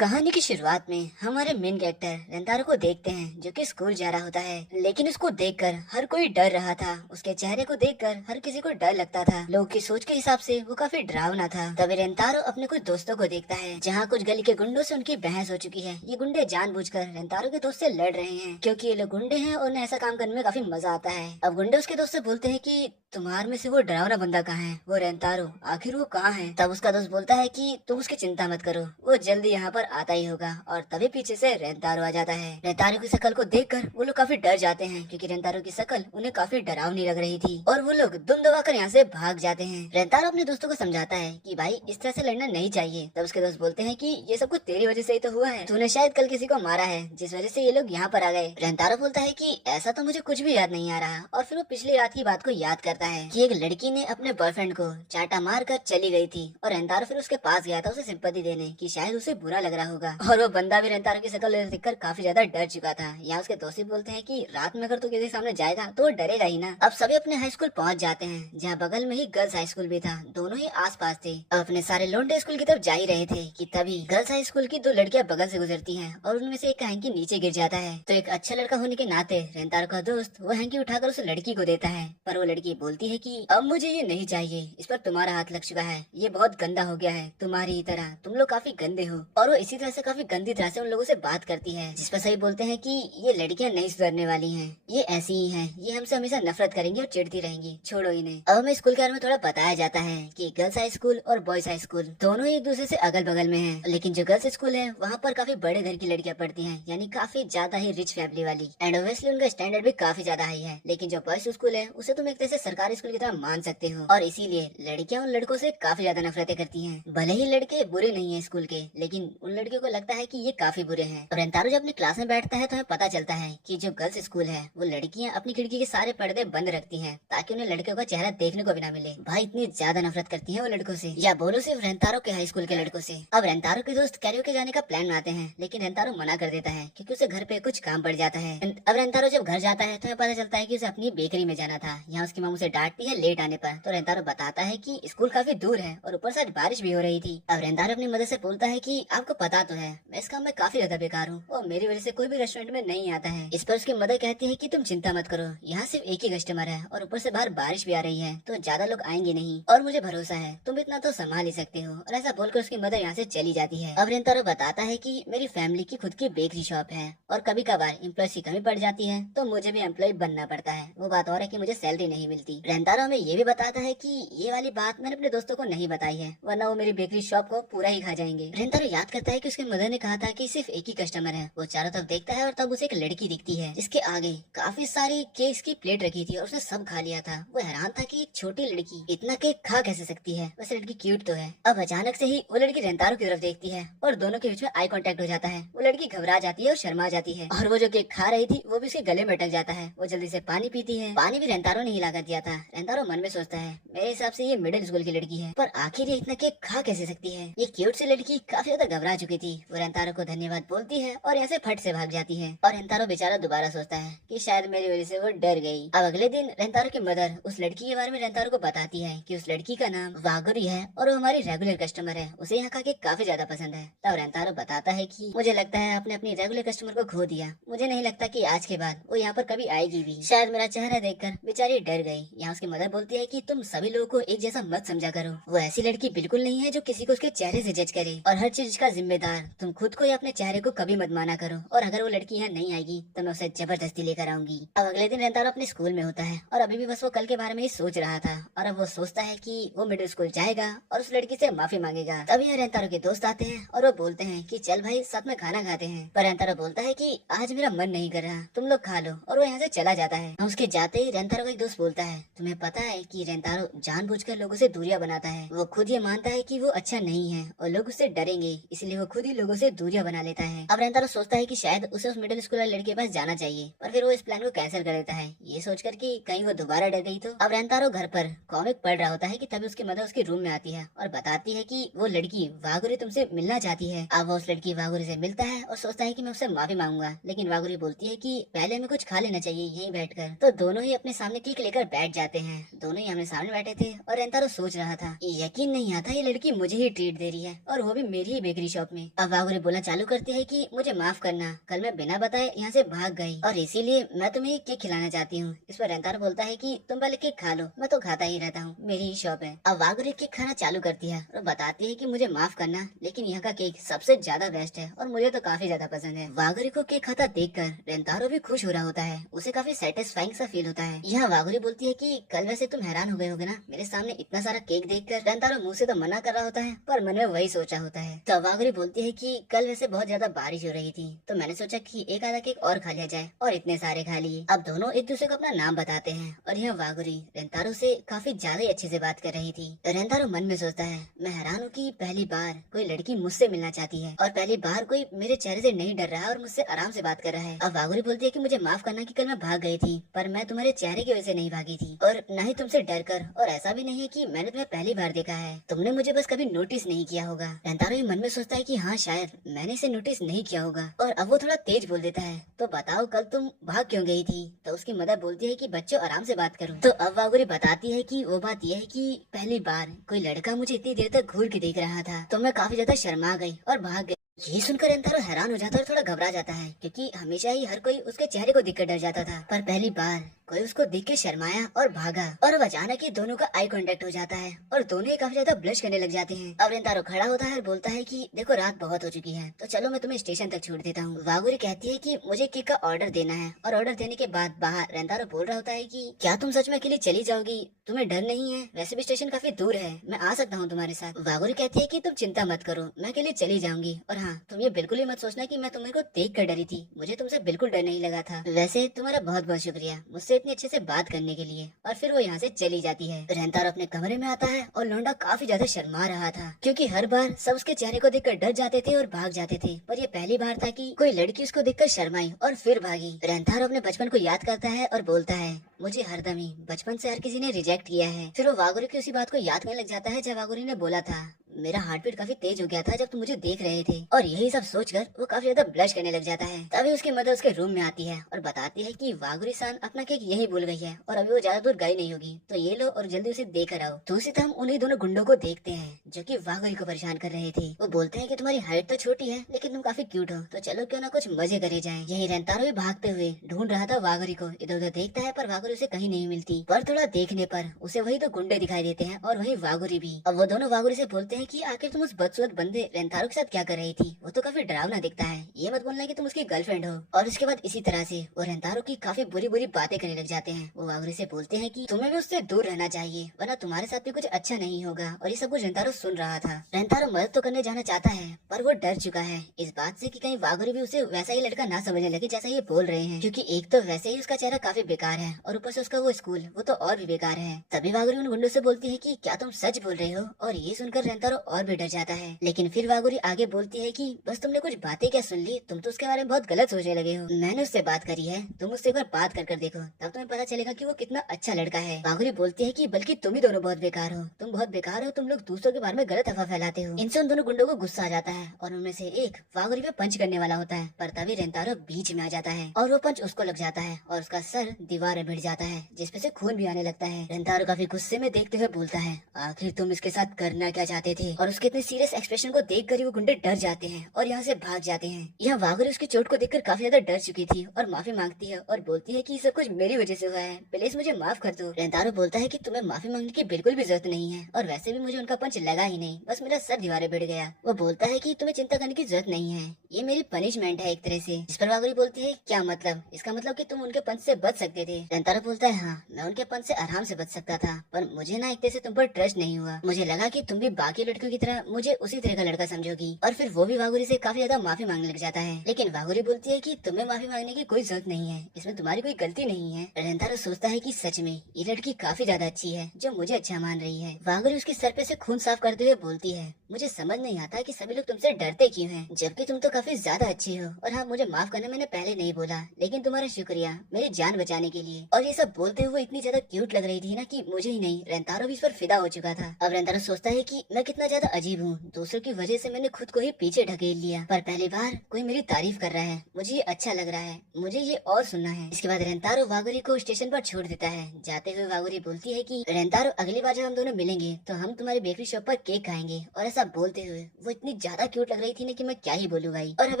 कहानी की शुरुआत में हमारे मेन कैरेक्टर रेंतारो को देखते हैं जो कि स्कूल जा रहा होता है। लेकिन उसको देखकर हर कोई डर रहा था। उसके चेहरे को देखकर हर किसी को डर लगता था। लोगों की सोच के हिसाब से वो काफी डरावना था। तभी रेंतारो अपने कुछ दोस्तों को देखता है जहाँ कुछ गली के गुंडों से उनकी बहस हो चुकी है। ये गुंडे जानबूझकर रेंतारो के दोस्त से लड़ रहे हैं क्योंकि ये लोग गुंडे हैं और उन्हें ऐसा काम करने में काफी मजा आता है। अब गुंडे उसके दोस्त से बोलते हैं कि तुम्हार में से वो डरावना बंदा कहाँ है, वो रेंतारो, आखिर वो कहाँ है। तब उसका दोस्त बोलता है कि तुम उसकी चिंता मत करो, वो जल्दी यहाँ पर आता ही होगा। और तभी पीछे से रेंतारो आ जाता है। रेंतारो की शक्ल को देखकर वो लोग काफी डर जाते हैं क्योंकि रेंतारो की शक्ल उन्हें काफी डरावनी लग रही थी और वो लोग दुम दबाकर यहाँ से भाग जाते हैं। रेंतारो अपने दोस्तों को समझाता है कि भाई इस तरह से लड़ना नहीं चाहिए। तब उसके दोस्त बोलते हैं कि ये सब कुछ तेरी वजह से ही तो हुआ है, तूने शायद कल किसी को मारा है जिस वजह से ये लोग यहाँ पर आ गए। रेंतारो बोलता है कि ऐसा तो मुझे कुछ भी याद नहीं आ रहा और फिर वो पिछली रात की बात को याद करता है कि एक लड़की ने अपने बॉयफ्रेंड को चाटा मार कर चली गई थी और रेंतारो फिर उसके पास गया था उसे सिंपैथी देने की शायद उसे बुरा लग रहा होगा। और वो बंदा भी रेंतारो की शक्ल देखकर काफी ज्यादा डर चुका था। यहाँ उसके दोस्त बोलते हैं कि रात में अगर तू किसी के सामने जाएगा तो वो डरेगा ही ना। अब सभी अपने हाई स्कूल पहुँच जाते हैं जहाँ बगल में ही गर्ल्स हाई स्कूल भी था। दोनों ही आस पास थे। अब अपने सारे लोंडे स्कूल की तरफ जा ही रहे थे कि तभी गर्ल्स हाई स्कूल की दो लड़कियां बगल से गुजरती हैं और उनमें से एक का हैंकी नीचे गिर जाता है। तो एक अच्छा लड़का होने के नाते रेंतारो का दोस्त वो हैंकी उठाकर उस लड़की को देता है, पर वो लड़की बोलती है कि अब मुझे ये नहीं चाहिए, इस पर तुम्हारा हाथ लग चुका है, ये बहुत गंदा हो गया है, तुम्हारी ही तरह तुम लोग काफी गंदे हो। और वो इसी तरह से काफी गंदी तरह से उन लोगों से बात करती है जिस पर सभी बोलते हैं कि ये लड़कियां नहीं सुधरने वाली हैं, ये ऐसी ही हैं, ये हमसे हमेशा नफरत करेंगी और चिढ़ती रहेंगी, छोड़ो इन्हें। अब हमें स्कूल के बारे में थोड़ा बताया जाता है कि गर्ल्स हाई स्कूल और बॉयज हाई स्कूल दोनों ही एक दूसरे से अगल बगल में हैं। लेकिन जो गर्ल्स स्कूल है वहाँ पर काफी बड़े घर की लड़कियां पढ़ती हैं, यानी काफी ज्यादा ही रिच फैमिली वाली, एंड ऑब्वियसली उनका स्टैंडर्ड भी काफी ज्यादा हाई है। लेकिन जो बॉयज स्कूल है उसे तुम एक तरह से सरकारी स्कूल की तरह मान सकते हो और इसीलिए लड़कियां उन लड़कों से काफी ज्यादा नफरतें करती हैं। भले ही लड़के बुरे नहीं है स्कूल के, लेकिन उन लड़कियों को लगता है कि ये काफी बुरे हैं। और रेंतारो जब अपनी क्लास में बैठता है तो हमें पता चलता है कि जो गर्ल्स स्कूल है वो लड़कियां अपनी खिड़की के सारे पर्दे बंद रखती हैं ताकि उन्हें लड़कियों का चेहरा देखने को भी ना मिले। भाई इतनी ज्यादा नफरत करती है वो लड़कों से, या बोलो सिर्फ रेंतारो के हाई स्कूल के लड़कों से। अब रेंतारो के दोस्त कैरियोके जाने का प्लान बनाते हैं लेकिन रेंतारो मना कर देता है क्योंकि उसे घर पे कुछ काम पड़ जाता है। अब रेंतारो जब घर जाता है तो हमें पता चलता है कि उसे अपनी बेकरी में जाना था। यहाँ उसकी माँ उसे डांटती है लेट आने पर, तो रेंतारो बताता है कि स्कूल काफी दूर है और ऊपर से आज बारिश भी हो रही थी। अब रेंतारो अपनी मदर से बोलता है कि आपको पता तो है मैं इस काम में काफी ज्यादा बेकार हूँ और मेरी वजह से कोई भी रेस्टोरेंट में नहीं आता है। इस पर उसकी मदर कहती है कि तुम चिंता मत करो, यहाँ सिर्फ एक ही कस्टमर है और ऊपर से बाहर बारिश भी आ रही है तो ज्यादा लोग आएंगे नहीं और मुझे भरोसा है तुम इतना तो संभाल ही सकते हो। और ऐसा बोलकर उसकी मदर यहाँ से चली जाती है। अब रेंतारो बताता है कि मेरी फैमिली की खुद की बेकरी शॉप है और कभी कभार एम्प्लॉयज की कमी पड़ जाती है तो मुझे भी एम्प्लॉय बनना पड़ता है। वो बात और है कि मुझे सैलरी नहीं मिलती। रेंतारो हमें ये भी बताता है कि ये वाली बात मैंने अपने दोस्तों को नहीं बताई है वरना वो मेरी बेकरी शॉप को पूरा ही खा जाएंगे। रेंतारो याद करता है कि उसकी मदर ने कहा था कि सिर्फ एक ही कस्टमर है। वो चारों तरफ देखता है और तब उसे एक लड़की दिखती है जिसके आगे काफी सारी केक्स की प्लेट रखी थी और उसने सब खा लिया था। वो हैरान था कि एक छोटी लड़की इतना केक खा कैसे सकती है, वैसे लड़की क्यूट तो है। अब अचानक से ही वो लड़की रेंतारो की तरफ देखती है और दोनों के बीच में आई कांटेक्ट हो जाता है। वो लड़की घबरा जाती है और शर्मा जाती है और वो जो केक खा रही थी वो भी उसके गले में अटक जाता है। वो जल्दी से पानी पीती है। पानी भी रेंतारो ने ही ला कर दिया था। रेंतारो मन में सोचता है मेरे हिसाब से ये मिडिल स्कूल की लड़की है, पर आखिर ये इतना केक खा कैसे सकती है। ये क्यूट सी लड़की काफी ज्यादा घबरा चुकी थी। वो रेंतारो को धन्यवाद बोलती है और ऐसे फट से भाग जाती है। और रेंतारो बेचारा दोबारा सोचता है कि शायद मेरी वजह से वो डर गई। अब अगले दिन रेंतारो की मदर उस लड़की के बारे में रेंतारो को बताती है कि उस लड़की का नाम वागुरी है और वो हमारी रेगुलर कस्टमर है, उसे यहाँ का केक काफी ज्यादा पसंद है। तब रेंतारो बताता है कि मुझे लगता है आपने अपनी रेगुलर कस्टमर को खो दिया, मुझे नहीं लगता कि आज के बाद वो यहाँ पर कभी आएगी भी। शायद मेरा चेहरा देखकर बेचारी डर गई। यहाँ उसकी मदर बोलती है कि तुम सभी लोगों को एक जैसा मत समझा करो, वो ऐसी लड़की बिल्कुल नहीं है जो किसी को उसके चेहरे से जज करे और हर चीज का जिम्मेदार तुम खुद को या अपने चेहरे को कभी मत माना करो। और अगर वो लड़की यहाँ नहीं आएगी तो मैं उसे जबरदस्ती लेकर आऊंगी। अब अगले दिन रेंतारो अपने स्कूल में होता है और अभी भी बस वो कल के बारे में ही सोच रहा था और अब वो सोचता है कि वो मिडिल स्कूल जाएगा और उस लड़की से माफी मांगेगा। तभी यहाँ रेंतारो के दोस्त आते हैं और वो बोलते हैं कि चल भाई साथ में खाना खाते हैं, पर रेंतारो बोलता है कि आज मेरा मन नहीं कर रहा, तुम लोग खा लो, और वो यहाँ से चला जाता है। उसके जाते ही रेंतारो का एक दोस्त बोलता है तुम्हें पता है कि रेंतारो जानबूझकर लोगों से दूरियां बनाता है। वो खुद ये मानता है कि वो अच्छा नहीं है और लोग उससे डरेंगे, इसलिए वो खुद ही लोगों से दूरियां बना लेता है। अब रेंतारो सोचता है कि शायद उसे उस मिडिल स्कूल वाले लड़के के पास जाना चाहिए, पर फिर वो इस प्लान को कैंसिल कर देता है ये सोचकर कि कहीं वो दोबारा डर गई तो। अब रेंतारो घर पर कॉमिक पढ़ रहा होता है कि तभी उसकी मदर उसके रूम में आती है और बताती है कि वो लड़की वागुरी तुमसे मिलना चाहती है। अब वो उस लड़की वागुरी से मिलता है और सोचता है कि मैं उससे माफी मांगूंगा, लेकिन वागुरी बोलती है कि पहले हमें कुछ खा लेना चाहिए यहीं बैठकर। तो दोनों ही अपने सामने केक लेकर बैठ जाते हैं। दोनों ही आमने सामने बैठे थे और रेंतारो सोच रहा था, यकीन नहीं आता ये लड़की मुझे ही ट्रीट दे रही है और वो भी मेरी ही बेकरी शॉप में। अब वागुरी बोलना चालू करती है कि मुझे माफ करना, कल मैं बिना बताए यहाँ से भाग गई और इसीलिए मैं तुम्हें केक खिलाना चाहती हूँ। इस पर रेंतारो बोलता है कि तुम पहले केक खा लो, मैं तो खाता ही रहता हूँ, मेरी ही शॉप है। अब वागुरी केक खाना चालू करती है और बताती है कि मुझे माफ करना, लेकिन यहाँ का केक सबसे ज्यादा बेस्ट है और मुझे तो काफी ज्यादा पसंद है। वागुरी को केक खाता देखकर रेंतारो भी खुश हो रहा होता है, उसे काफी सेटिस्फाइंग सा फील होता है। यहाँ वागुरी बोलती है कि कल वैसे तुम हैरान हो गए होगे ना मेरे सामने इतना सारा केक देखकर। रेंतारो मुंह से तो मना कर रहा होता है पर मन में वही सोचा होता है। तो वागुरी बोलती है कि कल वैसे बहुत ज्यादा बारिश हो रही थी तो मैंने सोचा कि एक आधा केक और खा लिया जाए, और इतने सारे खा लिए। अब दोनों एक दूसरे को अपना नाम बताते हैं और यह वागुरी रेंतारो से काफी ज्यादा ही अच्छे से बात कर रही थी। रेंतारो मन में सोचता है, मैं हैरान हूँ कि पहली बार कोई लड़की मुझसे मिलना चाहती है और पहली बार कोई मेरे चेहरे से नहीं डर रहा है और मुझसे आराम से बात कर रहा है। अब वागुरी बोलती है कि मुझे माफ करना कि कल मैं भाग गई थी, पर मैं तुम्हारे चेहरे की वजह से नहीं भागी थी और न ही तुमसे डर कर, और ऐसा भी नहीं है कि मैंने तुम्हें पहली बार देखा है, तुमने मुझे बस कभी नोटिस नहीं किया होगा। रेंतारो ये मन में सोचता है कि हाँ शायद मैंने इसे नोटिस नहीं किया होगा, और अब वो थोड़ा तेज बोल देता है, तो बताओ कल तुम भाग क्यों गई थी? तो उसकी मदर बोलती है कि बच्चों आराम से बात करो। तो अब वागुरी बताती है कि वो बात यह है कि पहली बार कोई लड़का मुझे इतनी देर तक घूर के देख रहा था तो मैं काफी ज्यादा शर्मा गई और भाग गई। ये सुनकर रेंतारो हैरान हो जाता है और थोड़ा घबरा जाता है, क्योंकि हमेशा ही हर कोई उसके चेहरे को देखकर डर जाता था, पर पहली बार कोई उसको देख के शर्माया और भागा। और अब अचानक ही दोनों का आई कांटेक्ट हो जाता है और दोनों ही काफी ज्यादा ब्लश करने लग जाते हैं। अब रेंतारो खड़ा होता है और बोलता है कि देखो रात बहुत हो चुकी है तो चलो मैं तुम्हें स्टेशन तक छोड़ देता हूँ। वागुरी कहती है कि मुझे केक का ऑर्डर देना है, और ऑर्डर देने के बाद बाहर रेंतारो बोल रहा होता है कि क्या तुम सच में अकेली चली जाओगी? तुम्हें डर नहीं है? वैसे भी स्टेशन काफी दूर है, मैं आ सकता हूँ तुम्हारे साथ। वागुरी कहती है कि तुम चिंता मत करो, मैं अकेली चली जाऊंगी, और हाँ तुम ये बिल्कुल ही मत सोचना कि मैं तुम्हें को देख कर डरी थी, मुझे तुमसे बिल्कुल डर नहीं लगा था। वैसे तुम्हारा बहुत बहुत शुक्रिया मुझसे इतनी अच्छे से बात करने के लिए। और फिर वो यहाँ से चली जाती है। रेंतारो अपने कमरे में आता है और लौंडा काफी ज्यादा शर्मा रहा था, क्योंकि हर बार सब उसके चेहरे को देखकर डर जाते थे और भाग जाते थे, पर ये पहली बार था कि कोई लड़की उसको देखकर शर्माई और फिर भागी। रेंतारो अपने बचपन को याद करता है और बोलता है, मुझे हरदम ही बचपन से हर किसी ने रिजेक्ट किया है। फिर वो वागुरी की उसी बात को याद करने लग जाता है जब वागुरी ने बोला था, मेरा हार्ट बीट काफी तेज हो गया था जब तुम मुझे देख रहे थे, और यही सब सोचकर वो काफी ज्यादा ब्लश करने लग जाता है। तभी उसकी मदर उसके रूम में आती है और बताती है कि वागुरी सान अपना केक यही भूल गई है और अभी वो ज्यादा दूर गई नहीं होगी, तो ये लो और जल्दी उसे देकर आओ। दूसरी तरफ हम उन्हीं दोनों गुंडों को देखते हैं जो कि वागुरी को परेशान कर रहे थे। वो बोलते हैं कि तुम्हारी हाइट तो छोटी है लेकिन तुम काफी क्यूट हो, तो चलो क्यों ना कुछ मजे करे जाएं। यही रेंतारो भी भागते हुए ढूंढ रहा था वागुरी को, इधर उधर देखता है पर वागुरी उसे कहीं नहीं मिलती, पर थोड़ा देखने पर उसे वही तो गुंडे दिखाई देते हैं और वही वागुरी भी। अब वो दोनों वागुरी से बोलते हैं कि आखिर तुम उस बदसूरत बंदे रेंतारो के साथ क्या कर रही थी? वो तो काफी डरावना दिखता है, ये मत बोलना कि तुम उसकी गर्लफ्रेंड हो। और उसके बाद इसी तरह से वो रेंतारो की काफी बुरी बुरी बातें करने लग जाते हैं। वो वागुरी से बोलते हैं कि तुम्हें भी उससे दूर रहना चाहिए वरना तुम्हारे साथ भी कुछ अच्छा नहीं होगा, और ये सब कुछ रेंतारो सुन रहा था। रेंतारो मदद तो करने जाना चाहता है पर वो डर चुका है इस बात से कि कहीं वागुरी भी उसे वैसा ही लड़का ना समझने लगे जैसा ये बोल रहे हैं, क्योंकि एक तो वैसे ही उसका चेहरा काफी बेकार है और ऊपर से उसका वो स्कूल वो तो और भी बेकार है। तभी वागुरी उन गुंडों से बोलती है कि क्या तुम सच बोल रहे हो? और ये सुनकर रेंतारो और भी डर जाता है, लेकिन फिर वागुरी आगे बोलती है कि बस तुमने कुछ बातें क्या सुन ली, तुम तो उसके बारे में बहुत गलत सोचने लगे हो। मैंने उससे बात करी है, तुम उससे एक बार बात कर देखो तब तुम्हें पता चलेगा कि वो कितना अच्छा लड़का है। वागुरी बोलती है कि बल्कि तुम ही दोनों बहुत बेकार हो, तुम बहुत बेकार हो, तुम लोग दूसरों के बारे में गलत अफवाह फैलाते हो। इनसे उन दोनों गुंडों को गुस्सा आ जाता है और उनमें से एक वागुरी पे पंच करने वाला होता है, पर तभी रेंतारो बीच में आ जाता है और वो पंच उसको लग जाता है और उसका सर दीवार में भिड़ जाता है जिसपे से खून भी आने लगता है। रेंतारो काफी गुस्से में देखते हुए बोलता है, आखिर तुम इसके साथ करना क्या चाहते थे? और उसके इतने सीरियस एक्सप्रेशन को देख कर ही वो गुंडे डर जाते हैं और यहाँ से भाग जाते हैं। यहाँ वागुरी उसकी चोट को देखकर काफी ज्यादा डर चुकी थी और माफी मांगती है और बोलती है कि सब कुछ मेरी वजह से हुआ है, प्लीज मुझे माफ कर दो। रेंतारो बोलता है कि तुम्हें माफी मांगने की बिल्कुल भी जरूरत नहीं है, और वैसे भी मुझे उनका पंच लगा ही नहीं, बस मेरा सर दीवारें भिड़ गया। वो बोलता है कि तुम्हें चिंता करने की जरूरत नहीं है, ये मेरी पनिशमेंट है एक तरह से। इस पर वागुरी बोलती है, क्या मतलब? इसका मतलब कि तुम उनके पंच से बच सकते थे। रेंतारो बोलता है, हाँ मैं उनके पंच से आराम से बच सकता था, पर मुझे ना एक तरह से तुम पर ट्रस्ट नहीं हुआ। मुझे लगा कि तुम भी बाकी लड़कियों की तरह मुझे उसी तरह का लड़का समझोगी, और फिर वो भी वागुरी से काफी ज्यादा माफी मांगने लग जाता है। लेकिन वागुरी बोलती है कि तुम्हें माफी मांगने की कोई जरूरत नहीं है, इसमें तुम्हारी कोई गलती नहीं है। रेंतारो सोचता है कि सच में ये लड़की काफी ज्यादा अच्छी है जो मुझे अच्छा मान रही है। वागुरी उसके सर पे से खून साफ करते हुए बोलती है, मुझे समझ नहीं आता कि सभी लोग तुमसे डरते क्यों हैं, जबकि तुम तो काफी ज्यादा अच्छी हो। और हाँ, मुझे माफ करना, मैंने पहले नहीं बोला, लेकिन तुम्हारा शुक्रिया मेरी जान बचाने के लिए। और ये सब बोलते हुए इतनी ज्यादा क्यूट लग रही थी ना कि मुझे ही नहीं रेंतारो भी इस पर फिदा हो चुका था। अब रेंतारो सोचता है कि मैं कितना इतना ज्यादा अजीब हूँ, दूसरों की वजह से मैंने खुद को ही पीछे ढकेल लिया, पर पहली बार कोई मेरी तारीफ कर रहा है, मुझे ये अच्छा लग रहा है, मुझे ये और सुनना है। इसके बाद रेंतारो वागुरी को स्टेशन पर छोड़ देता है। जाते हुए वागुरी बोलती है कि रेंतारो, अगली बार जब हम दोनों मिलेंगे तो हम तुम्हारी बेकरी शॉप पर केक खाएंगे। और ऐसा बोलते हुए वो इतनी ज्यादा क्यूट लग रही थी ना कि मैं क्या ही बोलूँ भाई। और अब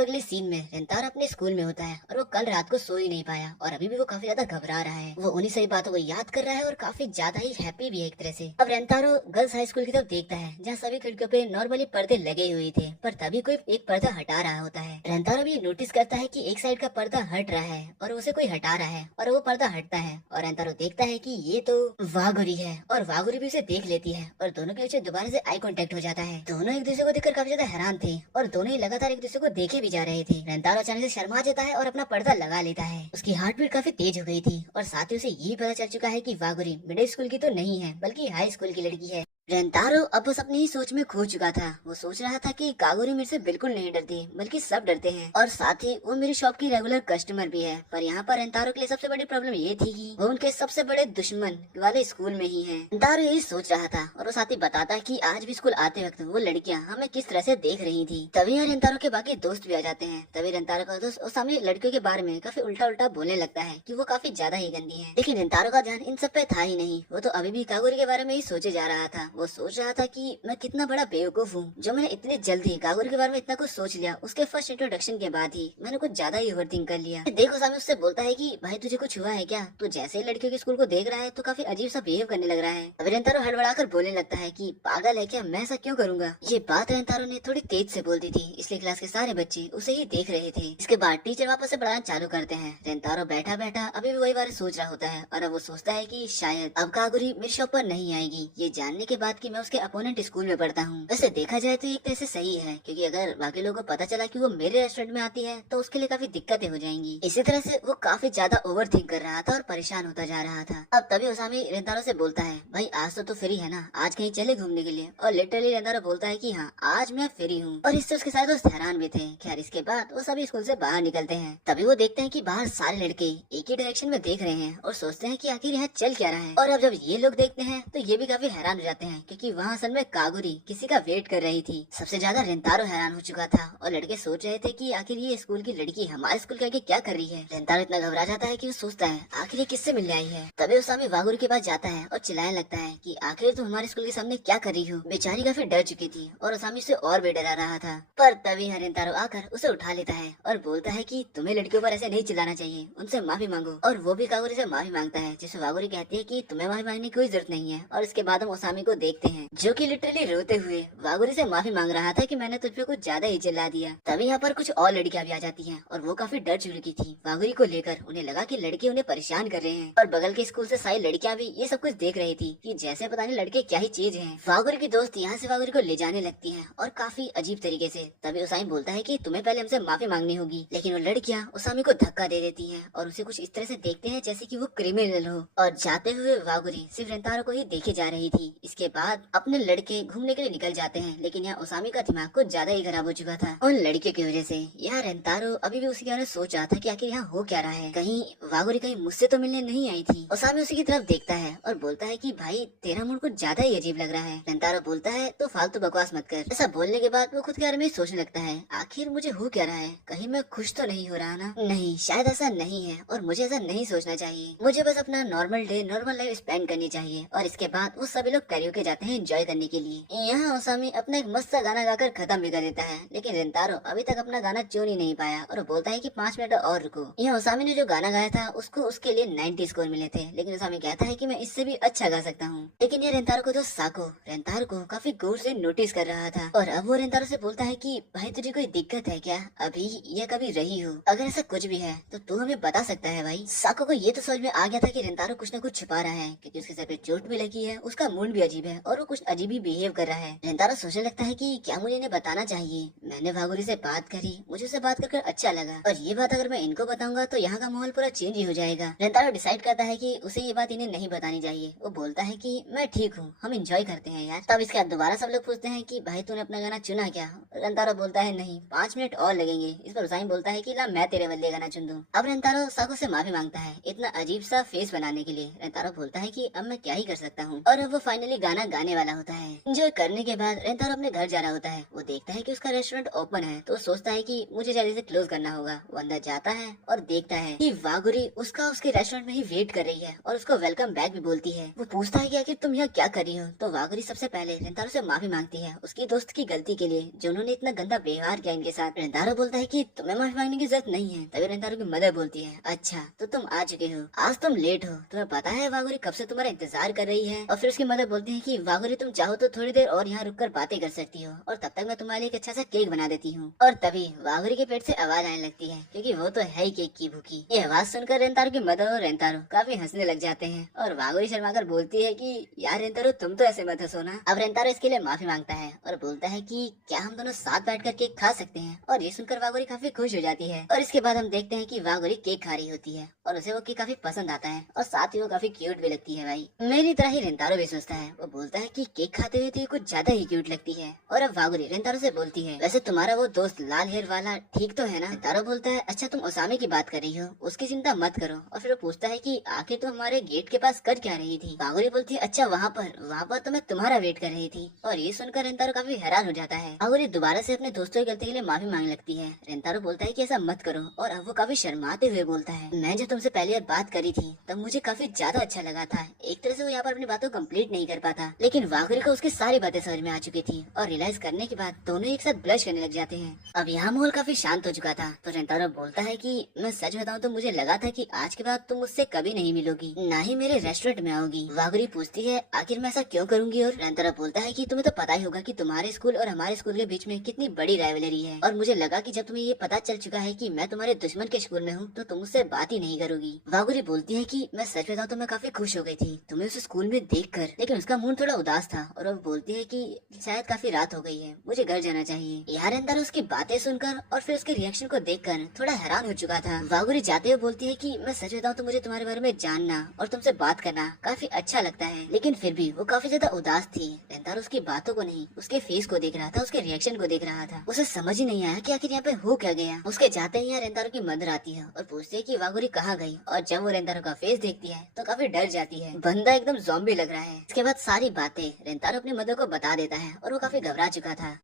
अगले सीन में रेंतारो अपने स्कूल में होता है और वो कल रात को सो ही नहीं पाया और अभी भी वो काफी ज्यादा घबरा रहा है। वो उन्हीं सही बातों को याद कर रहा है और काफी ज्यादा ही हैप्पी भी है एक तरह से। अब रेंतारो गर्ल्स हाई स्कूल की तरफ देखता है जहाँ सभी खिड़कियों पे नॉर्मली पर्दे लगे हुए थे, पर तभी कोई एक पर्दा हटा रहा होता है। रेंतारो भी नोटिस करता है कि एक साइड का पर्दा हट रहा है और उसे कोई हटा रहा है और वो पर्दा हटता है और रेंतारो देखता है कि ये तो वागुरी है और वागुरी भी उसे देख लेती है और दोनों के बीच दोबारा से आई कांटेक्ट हो जाता है। दोनों एक दूसरे को देखकर काफी ज्यादा हैरान थे और दोनों ही लगातार एक दूसरे को देखे भी जा रहे थे। रेंतारो अचानक से शर्मा जाता है और अपना पर्दा लगा लेता है। उसकी हार्ट बीट काफी तेज हो गई थी और साथ ही उसे ये पता चल चुका है कि वागुरी मिडिल स्कूल की तो नहीं है बल्कि हाई स्कूल की लड़की है। रेंतारो अब बस अपनी ही सोच में खो चुका था। वो सोच रहा था कि कागुरी मेरे से बिल्कुल नहीं डरती बल्कि सब डरते हैं और साथ ही वो मेरी शॉप की रेगुलर कस्टमर भी है। पर यहाँ पर रेंतारो के लिए सबसे बड़ी प्रॉब्लम ये थी कि वो उनके सबसे बड़े दुश्मन वाले स्कूल में ही है। रेंतारो यही सोच रहा था और वो साथ ही बताता कि आज भी स्कूल आते वक्त वो लड़कियाँ हमें किस तरह से देख रही थी। तभी यहाँ रेंतारो के बाकी दोस्त भी आ जाते हैं। तभी रेंतारो का दोस्त और सामने लड़कियों के बारे में काफी उल्टा उल्टा बोलने लगता है कि वो काफी ज्यादा ही गंदी है। लेकिन रेंतारो का ध्यान इन सब पे था ही नहीं। वो तो अभी भी कागुरी के बारे में ही सोचे जा रहा था। वो सोच रहा था कि मैं कितना बड़ा बेवकूफ हूँ जो मैंने इतनी जल्दी कागुरी के बारे में इतना कुछ सोच लिया। उसके फर्स्ट इंट्रोडक्शन के बाद ही मैंने कुछ ज्यादा ही ओवरथिंक कर लिया। देखो सामने उससे बोलता है कि भाई तुझे कुछ हुआ है क्या? तू जैसे ही लड़कियों के स्कूल को देख रहा है तो काफी अजीब सा बिहेव करने लग रहा है। अब रेंतारो हड़बड़ाकर बोलने लगता है कि पागल है क्या, मैं ऐसा क्यों करूंगा? ये बात रेंतारो ने थोड़ी तेज से बोल दी थी, इसलिए क्लास के सारे बच्चे उसे ही देख रहे थे। इसके बाद टीचर वापस से पढ़ाना चालू करते हैं। रेंतारो बैठा बैठा अभी भी वही बारे सोच रहा होता है और अब वो सोचता है कि शायद अब कागुरी मेरी शॉप पर नहीं आएगी, ये जानने के बाद कि मैं उसके अपोनेंट स्कूल में पढ़ता हूँ। वैसे देखा जाए तो एक तरह से सही है, क्योंकि अगर बाकी लोगों को पता चला कि वो मेरे रेस्टोरेंट में आती है तो उसके लिए काफी दिक्कतें हो जाएंगी। इसी तरह से वो काफी ज्यादा ओवर थिंक कर रहा था और परेशान होता जा रहा था। अब तभी ओसामी रेंतारो से बोलता है, भाई आज तो तू फ्री है ना, आज कहीं चले घूमने के लिए? और लिटरली रेंतारो बोलता है कि हाँ आज मैं फ्री हूँ। और इससे उसके सारे दोस्त हैरान भी थे। खैर इसके बाद वो सभी स्कूल से बाहर निकलते हैं। तभी वो देखते हैं कि बाहर सारे लड़के एक ही डायरेक्शन में देख रहे हैं और सोचते हैं कि आखिर यहाँ चल क्या रहा है। और अब जब ये लोग देखते हैं तो ये भी काफी हैरान हो जाते हैं, क्योंकि वहाँ असल में कागुरी किसी का वेट कर रही थी। सबसे ज्यादा रेंतारो हैरान हो चुका था और लड़के सोच रहे थे कि आखिर ये स्कूल की लड़की हमारे स्कूल के आगे क्या कर रही है। रेंतारो इतना घबरा जाता है कि वो सोचता है आखिर ये किससे मिलने आई है। तभी उसामी वागुरी के पास जाता है और चिल्लाने लगता है कि आखिर तुम हमारे स्कूल के सामने क्या कर रही हो। बेचारी काफी डर चुकी थी और उसामी से और भी डरा रहा था। पर तभी रेंतारो आकर उसे उठा लेता है और बोलता है कि तुम्हें लड़कियों पर ऐसे नहीं चिल्लाना चाहिए, उनसे माफी मांगो। और वो भी कागुरी से माफी मांगता है, जिसे वागुरी कहती है कि तुम्हें माफी मांगने की कोई जरूरत नहीं है। और इसके बाद हम उसामी को देखते हैं जो कि लिटरली रोते हुए वागुरी से माफी मांग रहा था कि मैंने तुझ पे कुछ ज्यादा ही चिल्ला दिया। तभी यहाँ पर कुछ और लड़कियां भी आ जाती हैं और वो काफी डर चुकी थी वागुरी को लेकर। उन्हें लगा कि लड़के उन्हें परेशान कर रहे हैं और बगल के स्कूल से सारी लड़कियां भी ये सब कुछ देख रही थी कि जैसे पता नहीं लड़के क्या ही चीज हैं। वागुरी की दोस्त यहाँ से वागुरी को ले जाने लगती हैं और काफी अजीब तरीके से। तभी उसामी बोलता है कि तुम्हें पहले हमसे माफी मांगनी होगी, लेकिन वो लड़कियां उसामी को धक्का दे देती हैं और उसे कुछ इस तरह से देखते हैं जैसे कि वो क्रिमिनल हो। और जाते हुए वागुरी सिर्फ रेंतारो को ही देखे जा रही थी। इसके बाद अपने लड़के घूमने के लिए निकल जाते हैं, लेकिन यहाँ उसामी का दिमाग कुछ ज्यादा ही खराब हो चुका था उन लड़कियों की वजह से। यहाँ रेंतारो अभी भी उसी के बारे में सोच रहा था कि आखिर यहाँ हो क्या रहा है, कहीं वागुरी कहीं मुझसे तो मिलने नहीं आई थी। उसामी उसी की तरफ देखता है और बोलता है कि भाई तेरा मूड कुछ ज्यादा ही अजीब लग रहा है। रेंतारो बोलता है तो फालतू बकवास मत कर। ऐसा बोलने के बाद वो खुद के बारे में सोचने लगता है, आखिर मुझे हो क्या रहा है, कहीं मैं खुश तो नहीं हो रहा ना? नहीं, शायद ऐसा नहीं है और मुझे ऐसा नहीं सोचना चाहिए। मुझे बस अपना normal day normal life spend करनी चाहिए। और इसके बाद वो सभी लोग कैरियोके जाते हैं एंजॉय करने के लिए। यहाँ उसामी अपना एक मस्त सा गाना गाकर खत्म भी कर देता है, लेकिन रेंतारो अभी तक अपना गाना चुन ही नहीं पाया और बोलता है कि 5 मिनट और रुको। यहाँ उसामी ने जो गाना गाया था उसको उसके लिए 90 स्कोर मिले थे, लेकिन उसामी कहता है कि मैं इससे भी अच्छा गा सकता हूँ। लेकिन ये रेंतारो को जो साको रेंतारो को काफी गौर से नोटिस कर रहा था और अब वो रेंतारो से बोलता है कि भाई तुझे कोई दिक्कत है क्या, अभी या कभी रही हो? अगर ऐसा कुछ भी है तो तू हमें बता सकता है भाई। साको को ये तो समझ में आ गया था कि रेंतारो कुछ न कुछ छुपा रहा है, क्योंकि उसके सर पे चोट भी लगी है, उसका मूड भी अजीब है और वो कुछ अजीब ही बिहेव कर रहा है। रेंतारो सोचने लगता है कि क्या मुझे इन्हें बताना चाहिए। मैंने वागुरी से बात करी, मुझे उससे बात कर अच्छा लगा और ये बात अगर मैं इनको बताऊंगा तो यहाँ का माहौल पूरा चेंज ही हो जाएगा। रेंतारो डिसाइड करता है कि उसे ये बात इन्हें नहीं बतानी चाहिए। वो बोलता है कि मैं ठीक हूँ, हम एंजॉय करते हैं यार। तब इसके बाद दोबारा सब लोग पूछते हैं कि भाई तूने अपना गाना चुना क्या? रेंतारो बोलता है नहीं, 5 मिनट और लगेंगे। इस पर उसामी बोलता है कि ला मैं तेरे बदले गाना चुन दूं। अब रेंतारो साको से माफी मांगता है इतना अजीब सा फेस बनाने के लिए। रेंतारो बोलता है कि अब मैं क्या ही कर सकता हूँ और अब वो फाइनली गाना गाना गाने वाला होता है। जो करने के बाद रेंतारो अपने घर जा रहा होता है। वो देखता है कि उसका रेस्टोरेंट ओपन है तो सोचता है कि मुझे जल्दी से क्लोज करना होगा। वो अंदर जाता है और देखता है कि वागुरी उसका उसके रेस्टोरेंट में ही वेट कर रही है और उसको वेलकम बैक भी बोलती है। वो पूछता है कि आखिर तुम यहाँ क्या कर रही हो, तो वागुरी सबसे पहले रेंतारो से माफी मांगती है उसकी दोस्त की गलती के लिए जो उन्होंने इतना गंदा व्यवहार किया इनके साथ। रेंतारो बोलता है कि तुम्हें माफी मांगने की जरूरत नहीं है। तभी रेंतारो की मदर बोलती है, अच्छा तो तुम आ चुके हो, आज तुम लेट हो, तुम्हें पता है वागुरी कब से तुम्हारा इंतजार कर रही है। और फिर उसकी मदर बोलती है कि वागुरी तुम चाहो तो थोड़ी देर और यहाँ रुककर बातें कर सकती हो और तब तक मैं तुम्हारे लिए एक अच्छा सा केक बना देती हूँ। और तभी वागुरी के पेट से आवाज आने लगती है क्योंकि वो तो है ही केक की भूखी। ये आवाज सुनकर रेंतारो की मदर और रेंतारो काफी हंसने लग जाते हैं और वागुरी शर्माकर बोलती है कि यार रेंतारो तुम तो ऐसे मत हंसो ना। अब रेंतारो इसके लिए माफी मांगता है और बोलता है कि क्या हम दोनों साथ बैठकर केक खा सकते हैं। और ये सुनकर वागुरी काफी खुश हो जाती है और इसके बाद हम देखते हैं कि वागुरी केक खा रही होती है और उसे वो केक काफी पसंद आता है और साथ ही वो काफी क्यूट भी लगती है। भाई मेरी तरह ही रेंतारो भी सोचता है। वो बोलता है कि केक खाते हुए तो ये कुछ ज्यादा ही क्यूट लगती है। और अब वागुरी रेंतारो से बोलती है, वैसे तुम्हारा वो दोस्त लाल हेयर वाला ठीक तो है ना। रेंतारो बोलता है, अच्छा तुम ओसामे की बात कर रही हो, उसकी चिंता मत करो। और फिर वो पूछता है कि आखिर तुम हमारे गेट के पास कर क्या रही थी। वागुरी बोलती है, अच्छा वहाँ पर तो मैं तुम्हारा वेट कर रही थी। और ये सुनकर रेंतारो काफी हैरान हो जाता है। वागुरी दोबारा से अपने दोस्तों की गलती के लिए माफी मांगने लगती है। रेंतारो बोलता है कि ऐसा मत करो और अब वो काफी शर्माते हुए बोलता है, मैं जब तुमसे पहली बार बात करी थी तब मुझे काफी ज्यादा अच्छा लगा था। एक तरह से वो यहाँ पर अपनी बातों कंप्लीट नहीं कर पाता, लेकिन वागुरी को उसकी सारी बातें समझ में आ चुकी थी और रियलाइज करने के बाद दोनों एक साथ ब्लश करने लग जाते हैं। अब यहाँ माहौल काफी शांत हो चुका था तो रेंतारो बोलता है कि मैं सच बताऊँ तो मुझे लगा था कि आज के बाद तुम मुझसे कभी नहीं मिलोगी, ना ही मेरे रेस्टोरेंट में आओगी। वागुरी पूछती है, आखिर मैं ऐसा क्यों करूंगी। और रेंतारो बोलता है कि तुम्हें तो पता ही होगा कि तुम्हारे स्कूल और हमारे स्कूल के बीच में कितनी बड़ी राइवलरी है और मुझे लगा कि जब तुम्हें ये पता चल चुका है कि मैं तुम्हारे दुश्मन के स्कूल में हूँ तो तुम मुझसे बात ही नहीं करोगी। वागुरी बोलती है कि मैं सच बताऊँ तो मैं काफी खुश हो गई थी तुम्हें उस स्कूल में देखकर, लेकिन उसका मूड थोड़ा उदास था और वो बोलती है कि शायद काफी रात हो गई है, मुझे घर जाना चाहिए। यार अंदर उसकी बातें सुनकर और फिर उसके रिएक्शन को देखकर थोड़ा हैरान हो चुका था। वागुरी जाते हुए बोलती है कि मैं सच बताऊँ तो मुझे तुम्हारे बारे में जानना और तुमसे बात करना काफी अच्छा लगता है, लेकिन फिर भी वो काफी ज्यादा उदास थी। रेंतारो उसकी बातों को नहीं उसके फेस को देख रहा था, उसके रिएक्शन को देख रहा था। उसे समझ ही नहीं आया कि आखिर यहाँ पे हो क्या गया। उसके जाते ही यहाँ रेंतारो की मदर आती है और पूछती है कि वागुरी कहाँ गई। और जब वो रेंतारो का फेस देखती है तो काफी डर जाती है, बंदा एकदम ज़ॉम्बी लग रहा है। इसके बाद सारी बातें रेंतारो अपनी मदर को बता देता है और वो काफी घबरा चुका था।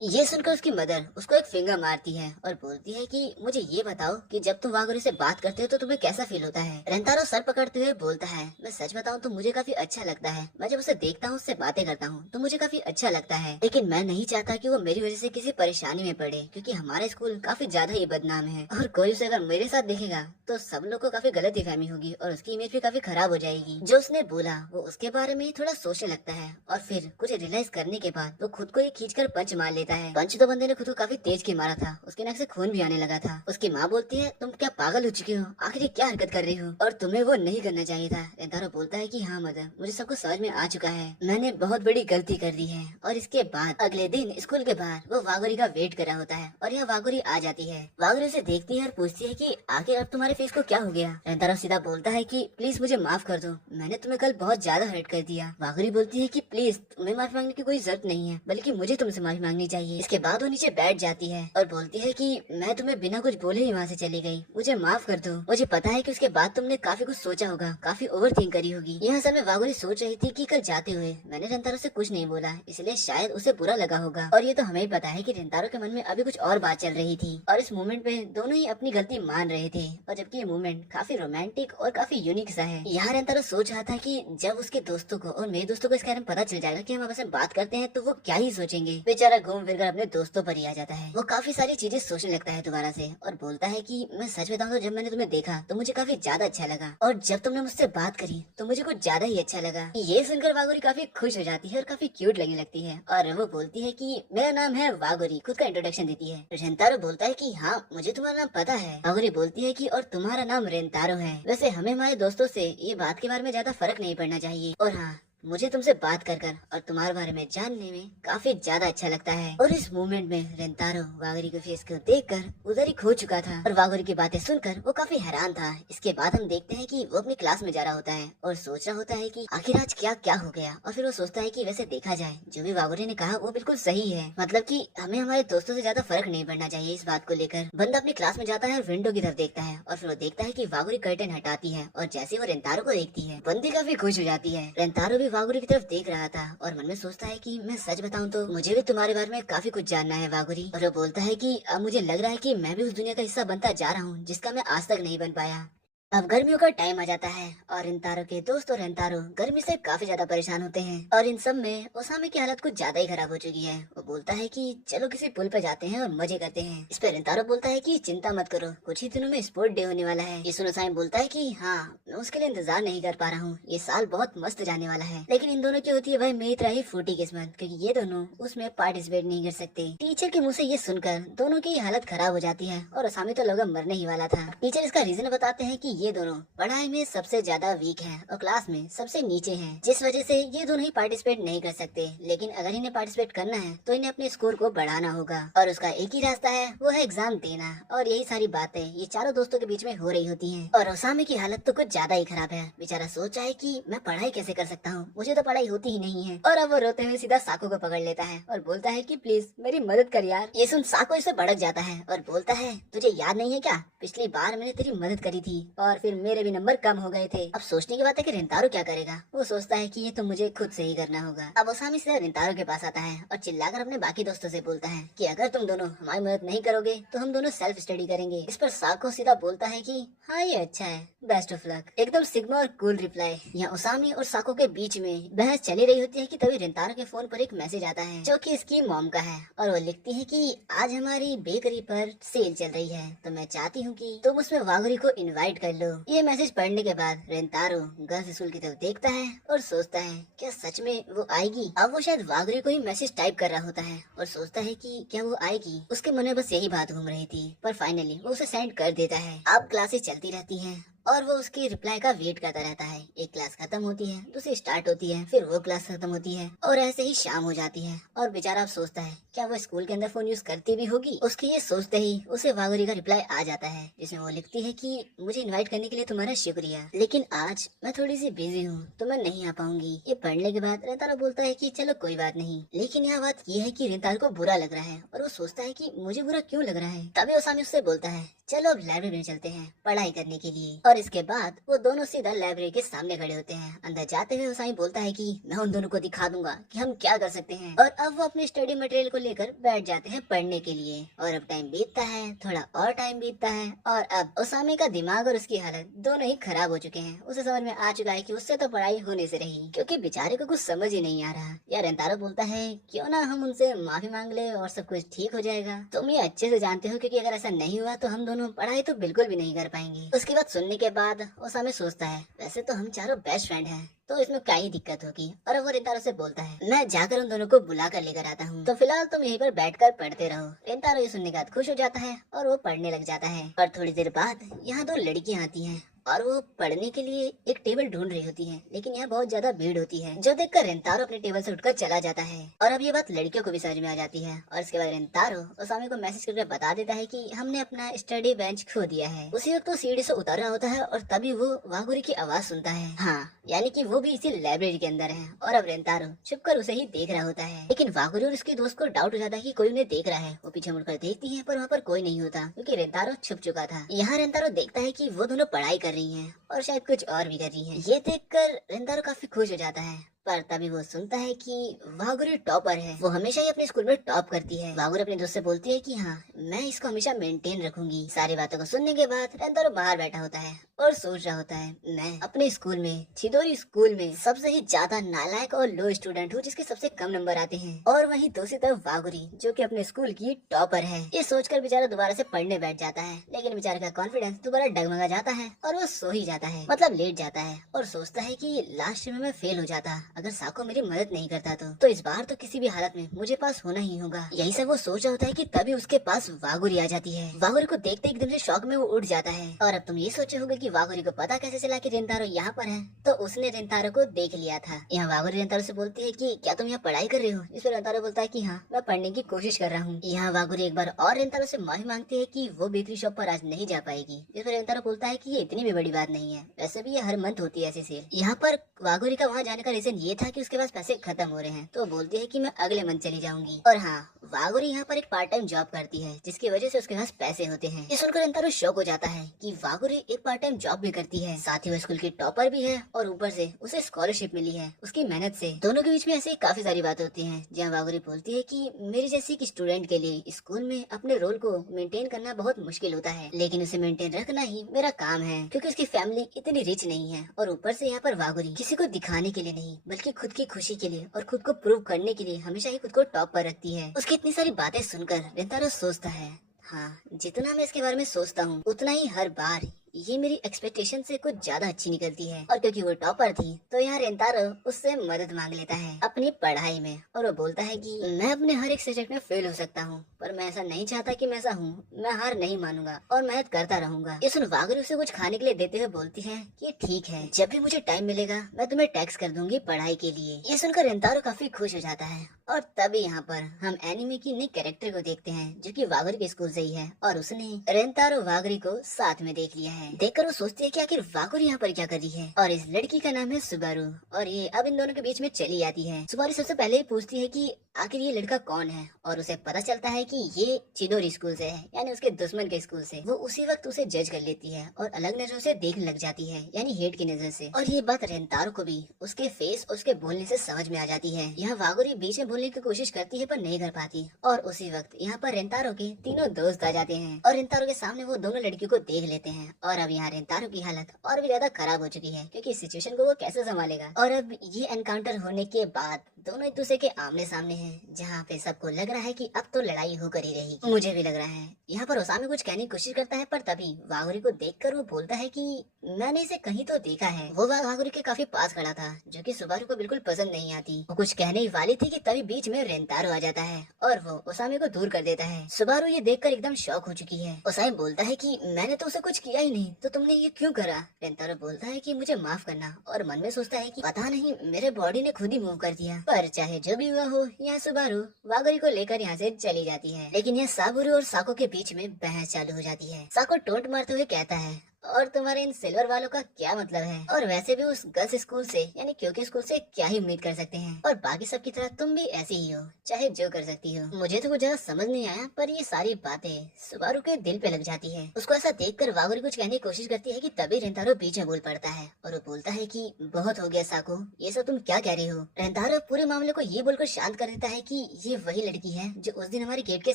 ये सुनकर उसकी मदर उसको एक फिंगर मारती है और बोलती है कि मुझे ये बताओ कि जब तुम वागुरी से बात करते हो तो तुम्हें कैसा फील होता है। रेंतारो सर पकड़ते हुए बोलता है, मैं सच बताऊं तो मुझे काफी अच्छा लगता है। मैं जब उसे देखता हूँ, उससे बातें करता हूँ तो मुझे काफी अच्छा लगता है, लेकिन मैं नहीं चाहता कि वो मेरी वजह से किसी परेशानी में पड़े, क्योंकि हमारा स्कूल काफी ज्यादा ही बदनाम है और कोई उसे अगर मेरे साथ देखेगा तो सब लोग को काफी गलतफहमी होगी और उसकी इमेज भी काफी खराब हो जाएगी। जो उसने बोला वो उसके बारे में ही थोड़ा सोचने लगता है और फिर कुछ रियलाइज करने के बाद वो खुद को ही खींचकर पंच मार लेता है। पंच तो बंदे ने खुद को काफी तेज की मारा था, उसके नाक से खून भी आने लगा था। उसकी माँ बोलती है, तुम क्या पागल हो चुके हो, आखिर ये क्या हरकत कर रही हो और तुम्हें वो नहीं करना चाहिए था। रेंतारो बोलता है कि हाँ मदर, मुझे सब कुछ समझ में आ चुका है, मैंने बहुत बड़ी गलती कर दी है। और इसके बाद अगले दिन स्कूल के बाहर वो वागुरी का वेट कर रहा होता है और यह वागुरी आ जाती है। वागुरी उसे देखती है और पूछती है कि आखिर अब तुम्हारे फेस को क्या हो गया। रेंतारो सीधा बोलता है कि प्लीज मुझे माफ कर दो, मैंने तुम्हें कल बहुत ज्यादा हर्ट कर दिया। वागुरी बोलती है कि प्लीज तुम्हें माफी मांगने की कोई जरूरत नहीं है, बल्कि मुझे तुमसे माफी मांगनी चाहिए। इसके बाद वो नीचे बैठ जाती है और बोलती है कि मैं तुम्हें बिना कुछ बोले ही वहाँ से चली गई, मुझे माफ कर दो। मुझे पता है कि उसके बाद तुमने काफी कुछ सोचा होगा, काफी ओवर थिंक करी होगी। यहाँ समय वागुरी सोच रही थी कि कल जाते हुए मैंने रेंतारो से कुछ नहीं बोला, इसलिए शायद उसे बुरा लगा होगा। और ये तो हमें ही पता है कि रेंतारो के मन में अभी कुछ और बात चल रही थी और इस मोमेंट में दोनों ही अपनी गलती मान रहे थे। और जबकि ये मोमेंट काफी रोमांटिक और काफी यूनिक सा है। यहाँ रेंतारो सोच रहा था कि जब उसके दोस्तों को और मेरे दोस्तों को इसके बारे में पता चल जाएगा कि हम आपस में बात करते हैं तो वो क्या ही सोचेंगे। बेचारा घूम फिर कर अपने दोस्तों पर ही आ जाता है। वो काफी सारी चीजें सोचने लगता है दोबारा से और बोलता है कि मैं सच बताऊं तो जब मैंने तुम्हें देखा तो मुझे काफी ज्यादा अच्छा लगा और जब तुमने मुझसे बात करी तो मुझे कुछ ज्यादा ही अच्छा लगा। ये सुनकर वागुरी काफी खुश हो जाती है और काफी क्यूट लगने लगती है और वो बोलती है कि मेरा नाम है वागुरी, खुद का इंट्रोडक्शन देती है। रेंतारो बोलता है कि हाँ मुझे तुम्हारा नाम पता है। वागुरी बोलती है कि और तुम्हारा नाम रेंतारो है। वैसे हमें हमारे दोस्तों से ये बात के बारे में ज्यादा फर्क नहीं पड़ना चाहिए और हाँ मुझे तुमसे बात कर कर और तुम्हारे बारे में जानने में काफी ज्यादा अच्छा लगता है। और इस मोमेंट में रेंतारो वागुरी के फेस को देखकर उधर ही खो चुका था और वागुरी की बातें सुनकर वो काफी हैरान था। इसके बाद हम देखते हैं कि वो अपनी क्लास में जा रहा होता है और सोच रहा होता है कि आखिर आज क्या क्या हो गया। और फिर वो सोचता है कि वैसे देखा जाए जो भी वागुरी ने कहा वो बिल्कुल सही है, मतलब कि हमें हमारे दोस्तों से ज्यादा फर्क नहीं पड़ना चाहिए। इस बात को लेकर बंदा अपनी क्लास में जाता है और विंडो की तरफ देखता है और फिर वो देखता है कि वागुरी कर्टेन हटाती है और जैसे वो रेंतारो को देखती है बंदी काफी खुश हो जाती है। रेंतारो भी वागुरी की तरफ देख रहा था और मन में सोचता है कि मैं सच बताऊं तो मुझे भी तुम्हारे बारे में काफी कुछ जानना है वागुरी। और वो बोलता है कि अब मुझे लग रहा है कि मैं भी उस दुनिया का हिस्सा बनता जा रहा हूँ जिसका मैं आज तक नहीं बन पाया। अब गर्मियों का टाइम आ जाता है और रिंतारो के दोस्त और रिंतारो गर्मी से काफी ज्यादा परेशान होते हैं और इन सब में ओसामी की हालत कुछ ज्यादा ही खराब हो चुकी है। वो बोलता है कि चलो किसी पुल पे जाते हैं और मजे करते हैं। इस पे रिंतारो बोलता है कि चिंता मत करो, कुछ ही दिनों में स्पोर्ट डे होने वाला है। ये सुन ओसामी बोलता है कि हाँ, मैं उसके लिए इंतजार नहीं कर पा रहा हूँ, ये साल बहुत मस्त जाने वाला है। लेकिन इन दोनों की होती है भाई मेरी तरह ही फूटी किस्मत, क्योंकि ये दोनों उसमें पार्टिसिपेट नहीं कर सकते। टीचर के मुँह से ये सुनकर दोनों की हालत खराब हो जाती है और ओसामी तो लगभग मरने ही वाला था। टीचर इसका रीजन बताते हैं कि ये दोनों पढ़ाई में सबसे ज्यादा वीक हैं और क्लास में सबसे नीचे हैं, जिस वजह से ये दोनों ही पार्टिसिपेट नहीं कर सकते। लेकिन अगर इन्हें पार्टिसिपेट करना है तो इन्हें अपने स्कोर को बढ़ाना होगा और उसका एक ही रास्ता है, वो है एग्जाम देना। और यही सारी बातें ये चारों दोस्तों के बीच में हो रही होती हैं। और ओसामी की हालत तो कुछ ज्यादा ही खराब है। बेचारा सोच रहा है कि मैं पढ़ाई कैसे कर सकता हूँ, मुझे तो पढ़ाई होती ही नहीं है। और अब वो रोते हुए सीधा साको को पकड़ लेता है और बोलता है कि प्लीज मेरी मदद कर यार। ये सुन साको इससे भड़क जाता है और बोलता है तुझे याद नहीं है क्या, पिछली बार मैंने तेरी मदद करी थी और फिर मेरे भी नंबर कम हो गए थे। अब सोचने की बात है कि रिंतारो क्या करेगा। वो सोचता है कि ये तो मुझे खुद से ही करना होगा। अब ओसामी सीधा रिंतारो के पास आता है और चिल्लाकर अपने बाकी दोस्तों से बोलता है कि अगर तुम दोनों हमारी मदद नहीं करोगे तो हम दोनों सेल्फ स्टडी करेंगे। इस पर साको सीधा बोलता है कि हाँ ये अच्छा है, बेस्ट ऑफ लक। एकदम सिग्मा और कूल रिप्लाई। यहाँ ओसामी और साको के बीच में बहस चली रही होती है कि तभी रिंतारो के फोन पर एक मैसेज आता है जो कि इसकी मॉम का है और वो लिखती है कि आज हमारी बेकरी पर सेल चल रही है तो मैं चाहती हूँ कि तुम उसमें वागुरी को इनवाइट कर लो। ये मैसेज पढ़ने के बाद रिंतारो गर्ल्स स्कूल की तरफ देखता है और सोचता है क्या सच में वो आएगी। अब वो शायद वागुरी को ही मैसेज टाइप कर रहा होता है और सोचता है कि क्या वो आएगी। उसके मन में बस यही बात घूम रही थी, पर फाइनली वो उसे सेंड कर देता है। अब क्लासेस चलती रहती हैं और वो उसकी रिप्लाई का वेट करता रहता है। एक क्लास खत्म होती है, दूसरी स्टार्ट होती है, फिर वो क्लास खत्म होती है और ऐसे ही शाम हो जाती है। और बेचारा अब सोचता है क्या वो स्कूल के अंदर फोन यूज करती भी होगी। उसके ये सोचते ही उसे वागुरी का रिप्लाई आ जाता है जिसमें वो लिखती है कि मुझे इनवाइट करने के लिए तुम्हारा शुक्रिया, लेकिन आज मैं थोड़ी सी बिजी हूँ तो मैं नहीं आ पाऊंगी। ये पढ़ने के बाद रिंतारो बोलता है कि चलो कोई बात नहीं। लेकिन यहाँ बात ये है कि रिंतारो को बुरा लग रहा है और वो सोचता है कि मुझे बुरा क्यों लग रहा है। तभी ओसामी उससे बोलता है चलो अब लाइब्रेरी में चलते हैं पढ़ाई करने के लिए। और इसके बाद वो दोनों सीधा लाइब्रेरी के सामने खड़े होते हैं। अंदर जाते हुए ओसामी बोलता है कि मैं उन दोनों को दिखा दूंगा कि हम क्या कर सकते हैं। और अब वो अपने स्टडी मटेरियल को लेकर बैठ जाते हैं पढ़ने के लिए। और अब टाइम बीतता है, थोड़ा और टाइम बीतता है और अब ओसामी का दिमाग और उसकी हालत दोनों ही खराब हो चुके हैं। उसे समझ में आ चुका है कि उससे तो पढ़ाई होने से रही, क्योंकि बेचारे को कुछ समझ ही नहीं आ रहा। यार रिंतारो बोलता है क्यों ना हम उनसे माफी मांग ले और सब कुछ ठीक हो जाएगा। तुम ये अच्छे से जानते हो क्योंकि अगर ऐसा नहीं हुआ तो हम दोनों पढ़ाई तो बिल्कुल भी नहीं कर पाएंगे। उसकी बात सुनने के बाद ओसामी सोचता है वैसे तो हम चारों बेस्ट फ्रेंड हैं तो इसमें क्या ही दिक्कत होगी। और वो रिंतारो से बोलता है मैं जाकर उन दोनों को बुला कर लेकर आता हूँ, तो फिलहाल तुम यहीं पर बैठकर पढ़ते रहो। रिंतारो ये सुनने के बाद खुश हो जाता है और वो पढ़ने लग जाता है। और थोड़ी देर बाद यहाँ दो लड़कियाँ आती हैं और वो पढ़ने के लिए एक टेबल ढूंढ रही होती है, लेकिन यहाँ बहुत ज्यादा भीड़ होती है जो देखकर रिंतारो अपने टेबल से उठकर चला जाता है। और अब ये बात लड़कियों को भी समझ में आ जाती है और इसके बाद रिंतारो ओसामी को मैसेज करके बता देता है कि हमने अपना स्टडी बेंच खो दिया है। उसी वक्त वो सीढ़ी से उतर रहा होता है और तभी वो वागुरी की आवाज सुनता है। हाँ, यानी कि वो भी इसी लाइब्रेरी के अंदर है और अब रिंतारो छुपकर उसे ही देख रहा होता है। लेकिन वागुरी और उसके दोस्त को डाउट हो जाता है कि कोई उन्हें देख रहा है। वो पीछे मुड़कर देखती है पर वहाँ पर कोई नहीं होता क्योंकि रिंतारो छुप चुका था। यहाँ रिंतारो देखता है कि वो दोनों पढ़ाई कर रही हैं और शायद कुछ और भी कर रही हैं। ये देखकर रिंतारो काफी खुश हो जाता है, पर तभी वो सुनता है कि वागुरी टॉपर है। वो हमेशा ही अपने स्कूल में टॉप करती है। वागुरी अपने दोस्त से बोलती है कि हाँ, मैं इसको हमेशा मेंटेन रखूंगी। सारी बातों को सुनने के बाद रिंतारो बाहर बैठा होता है और सोच रहा होता है मैं अपने स्कूल में, छिदोरी स्कूल में सबसे ही ज्यादा नालायक और लो स्टूडेंट हूँ जिसके सबसे कम नंबर आते हैं। और वहीं दूसरी तरफ वागुरी जो कि अपने स्कूल की टॉपर है। ये सोचकर बेचारा दोबारा से पढ़ने बैठ जाता है, लेकिन बेचारे का कॉन्फिडेंस दोबारा डगमगा जाता है और वो सो ही जाता है, मतलब लेट जाता है और सोचता है कि लास्ट में मैं फेल हो जाता अगर साको मेरी मदद नहीं करता तो इस बार तो किसी भी हालत में मुझे पास होना ही होगा। यही सब वो सोच रहा होता है कि तभी उसके पास वागुरी आ जाती है। वागुरी को देखते एकदम से शौक में वो उठ जाता है। और अब तुम ये सोचे होगे कि वागुरी को पता कैसे चला कि रिंतारो यहाँ पर है, तो उसने रिंतारो को देख लिया था। यहाँ वागुरी रिंतारो से बोलती है कि क्या तुम यहाँ पढ़ाई कर रहे हो। इस पर रिंतारो बोलता है कि हाँ, मैं पढ़ने की कोशिश कर रहा हूँ। यहाँ वागुरी एक बार और रिंतारो से माफी मांगती है कि वो बेकरी शॉप पर आज नहीं जा पाएगी। इस पर रिंतारो बोलता है कि ये इतनी भी बड़ी बात नहीं है, वैसे भी ये हर मंथ होती है ऐसी सेल। यहाँ पर वागुरी का वहाँ जाने का रीजन ये था कि उसके पास पैसे खत्म हो रहे हैं, तो बोलती है कि मैं अगले मंथ चली जाऊंगी। और हाँ, वागोरी यहाँ पर एक पार्ट टाइम जॉब करती है जिसकी वजह से उसके पास पैसे होते हैं। ये सुनकर रेंतारो शॉक हो जाता है कि वागोरी एक पार्ट टाइम जॉब भी करती है, साथ ही वो स्कूल की टॉपर भी है और ऊपर से उसे स्कॉलरशिप मिली है उसकी मेहनत से। दोनों के बीच में ऐसे काफी सारी बातें होती हैं, जहाँ वागोरी बोलती है कि मेरी जैसी एक स्टूडेंट के लिए स्कूल में अपने रोल को मेंटेन करना बहुत मुश्किल होता है, लेकिन उसे मेंटेन रखना ही मेरा काम है क्योंकि उसकी फैमिली इतनी रिच नहीं है। और ऊपर से यहाँ पर वागोरी किसी को दिखाने के लिए नहीं बल्कि खुद की खुशी के लिए और खुद को प्रूव करने के लिए हमेशा ही खुद को टॉप पर रखती है। उसकी इतनी सारी बातें सुनकर रेंतारो सोचता है, हाँ, जितना मैं इसके बारे में सोचता हूँ उतना ही हर बार ये मेरी एक्सपेक्टेशन से कुछ ज्यादा अच्छी निकलती है। और क्योंकि वो टॉपर थी तो यहाँ रेंतारो उससे मदद मांग लेता है अपनी पढ़ाई में, और वो बोलता है कि मैं अपने हर एक सब्जेक्ट में फेल हो सकता हूँ पर मैं ऐसा नहीं चाहता कि मैं ऐसा हूँ, मैं हार नहीं मानूंगा और मेहनत करता रहूंगा। ये सुन वागोरी उसे कुछ खाने के लिए देते हुए बोलती है कि ठीक है, जब भी मुझे टाइम मिलेगा मैं तुम्हें टैक्स कर दूंगी पढ़ाई के लिए। ये सुनकर रेंतारो काफी खुश हो जाता है। और तभी यहाँ पर हम एनिमे की नई कैरेक्टर को देखते हैं जो कि वागोरी के स्कूल से ही है, और उसने रेंतारो वागोरी को साथ में देख लिया है। देखकर वो सोचती है कि आखिर वागोरी यहाँ पर क्या कर रही है, और इस लड़की का नाम है सुबारू, और ये अब इन दोनों के बीच में चली आती है। सुबारू सबसे पहले ही पूछती है कि आखिर ये लड़का कौन है, और उसे पता चलता है कि ये चिदोरी स्कूल से है, यानी उसके दुश्मन के स्कूल से। वो उसी वक्त उसे जज कर लेती है और अलग नजरों से देखने लग जाती है, यानी हेट की नजर से। और ये बात रेंतारो को भी उसके फेस और उसके बोलने से समझ में आ जाती है। यहाँ वागोरी बीच में बोलने की कोशिश करती है पर नहीं कर पाती, और उसी वक्त यहाँ पर रेंतारो के तीनों दोस्त आ जाते हैं और रेंतारो के सामने वो दोनों लड़कियों को देख लेते हैं। और अब यहाँ रेंतारो की हालत और भी ज्यादा खराब हो चुकी है क्योंकि इस सिचुएशन को वो कैसे संभालेगा। और अब ये एनकाउंटर होने के बाद दोनों एक दूसरे के आमने सामने हैं, जहाँ पे सबको लग रहा है कि अब तो लड़ाई होकर ही रहेगी। मुझे भी लग रहा है। यहाँ पर ओसामी कुछ कहने की कोशिश करता है पर तभी वागोरी को देखकर वो बोलता है कि मैंने इसे कहीं तो देखा है। वो वागोरी के काफी पास खड़ा था जो कि सुबारू को बिल्कुल पसंद नहीं आती। वो कुछ कहने ही वाली थी कि तभी बीच में रेंतारो आ जाता है और वो ओसामी को दूर कर देता है। सुबारू ये देखकर एकदम शॉक हो चुकी है। ओसामी बोलता है कि मैंने तो उसे कुछ किया ही नहीं, तो तुमने ये क्यों करा? रेंतारो बोलता है कि मुझे माफ करना, और मन में सोचता है कि पता नहीं मेरे बॉडी ने खुद ही मूव कर दिया। पर चाहे जो भी हुआ हो, यहाँ सुबारू वागोरी को लेकर यहाँ से चली जाती है। लेकिन यहाँ साबुरू और साको के बीच में बहस चालू हो जाती है। साको टोंट मारते हुए कहता है, और तुम्हारे इन सिल्वर वालों का क्या मतलब है? और वैसे भी उस गर्ल्स स्कूल से यानी क्योंकि स्कूल से क्या ही उम्मीद कर सकते हैं, और बाकी सब की तरह तुम भी ऐसी ही हो, चाहे जो कर सकती हो। मुझे तो कुछ ज्यादा समझ नहीं आया पर ये सारी बातें सुबारू के दिल पे लग जाती है। उसको ऐसा देखकर वागोरी कुछ कहने की कोशिश करती है कि तभी रेंतारो बीच में बोल पड़ता है और वो बोलता है कि बहुत हो गया साको, ये सब तुम क्या कह रही हो? रेंतारो पूरे मामले को ये बोलकर शांत कर देता है कि ये वही लड़की है जो उस दिन हमारे गेट के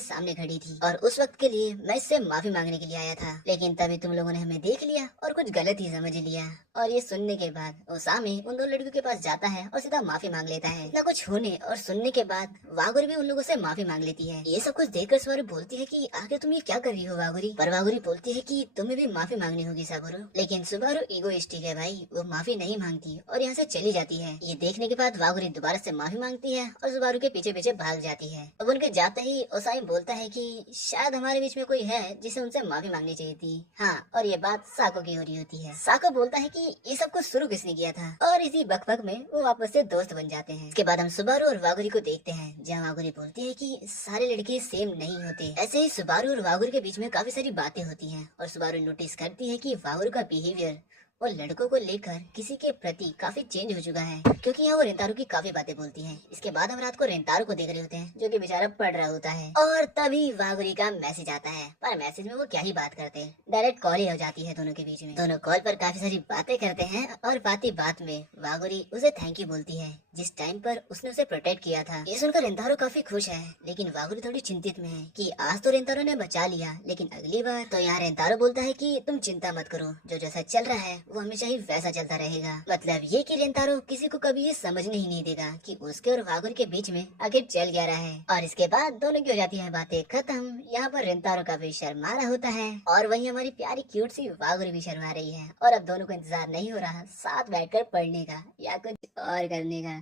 सामने खड़ी थी, और उस वक्त के लिए मैं इससे माफी मांगने के लिए आया था, लेकिन तभी तुम लोगों ने हमें देख लिया और कुछ गलत ही समझ लिया। और ये सुनने के बाद ओसामी उन दो लड़कियों के पास जाता है और सीधा माफी मांग लेता है। इतना कुछ होने और सुनने के बाद वागोरी भी उन लोगों से माफी मांग लेती है। ये सब कुछ देखकर सुबारू बोलती है कि आखिर तुम ये क्या कर रही हो वागोरी? पर वागोरी बोलती है कि तुम्हें भी माफी मांगनी होगी साबुरू। लेकिन सुबारू इगोइस्टिक है भाई, वो माफी नहीं मांगती और यहाँ से चली जाती है। ये देखने के बाद वागोरी दोबारा से माफी मांगती है और सुबारू के पीछे पीछे भाग जाती है। अब उनके जाते ही ओसामी बोलता है कि शायद हमारे बीच में कोई है जिसे उनसे माफी मांगनी चाहिए थी। हाँ, और ये बात साको की हो रही होती है। साको बोलता है कि ये सब कुछ शुरू किसने किया था, और इसी बकबक में वो वापस से दोस्त बन जाते हैं। इसके बाद हम सुबारू और वागोरी को देखते हैं, जहाँ वागोरी बोलती है कि सारे लड़के सेम नहीं होते। ऐसे ही सुबारू और वागोरी के बीच में काफी सारी बातें होती हैं और सुबारू नोटिस करती है कि वागोरी का बिहेवियर और लड़कों को लेकर किसी के प्रति काफी चेंज हो चुका है, क्योंकि यहाँ वो रेंतारो की काफी बातें बोलती है। इसके बाद हम रात को रेंतारो को देख रहे होते हैं जो कि बेचारा पढ़ रहा होता है, और तभी वागोरी का मैसेज आता है। पर मैसेज में वो क्या ही बात करते हैं, डायरेक्ट कॉल ही हो जाती है दोनों के बीच में। दोनों कॉल पर काफी सारी बातें करते हैं और बात ही बात में वागोरी उसे थैंक यू बोलती है जिस टाइम पर उसने उसे प्रोटेक्ट किया था। ये सुनकर रेंतारो काफी खुश है, लेकिन वागोरी थोड़ी चिंतित में है कि आज तो रेंतारो ने बचा लिया, लेकिन अगली बार। तो यहाँ रेंतारो बोलता है कि तुम चिंता मत करो, जो जैसा चल रहा है वो हमेशा ही वैसा चलता रहेगा। मतलब ये कि रेंतारो किसी को कभी ये समझने ही नहीं देगा कि उसके और वागोरी के बीच में आखिर चल क्या रहा है। और इसके बाद दोनों की हो जाती है बातें खत्म। यहाँ पर रेंतारो का भी शर्मा रहा होता है और वही हमारी प्यारी क्यूट सी वागोरी भी शर्मा रही है, और अब दोनों को इंतजार नहीं हो रहा साथ बैठकर पढ़ने का या कुछ और करने का।